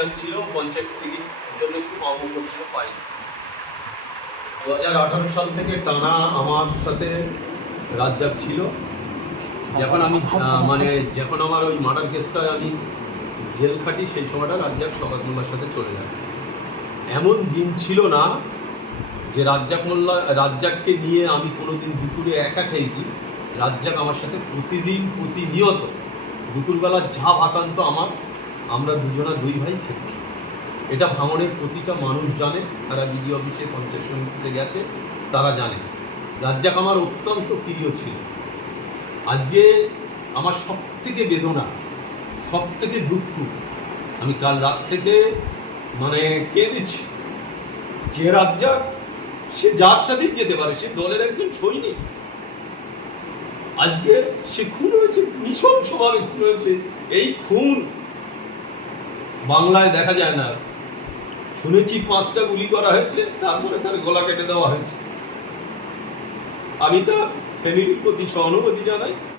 পঞ্চায়েত ছিল, পঞ্চায়েত টিকিট জন্য খুব আনন্দ ছিল পাই। 2018 সাল থেকে টানা আমার সাথে রাজ্জাক ছিল। যখন আমি যখন আমার ওই মার্ডার কেসটা আমি জেল খাটি, সেই সময়টা রাজ্জাক শওকত মোল্লার সাথে চলে যায়। এমন দিন ছিল না যে রাজ্জাককে নিয়ে আমি কোনোদিন দুপুরে একা খেয়েছি। রাজ্জাক আমার সাথে প্রতিদিন প্রতিনিয়ত দুপুরবেলা যা ভাতান্ত আমরা দুজনা দুই ভাই খেতাম। এটা ভাঙনের প্রতিটা মানুষ জানে, তারা বিডিও অফিসে পঞ্চায়েত সমিতিতে গেছে, তারা জানে রাজ্জাক আমার অত্যন্ত প্রিয় ছিল। আজকে আমার সব থেকে বেদনা, সব থেকে দুঃখ, আমি কাল রাত থেকে কেঁদেছি যে রাজ্জাক সে যার সাথেই যেতে পারে, সে দলের একজন সৈনিক, আজকে সে খুন হয়েছে, নৃশংসভাবে খুন হয়েছে। এই খুন বাংলায় দেখা যায় না। শুনেছি 5টা গুলি করা হয়েছে, তারপরে তার গলা কেটে দেওয়া হয়েছে। আমি তার ফ্যামিলির প্রতি সহানুভূতি জানাই।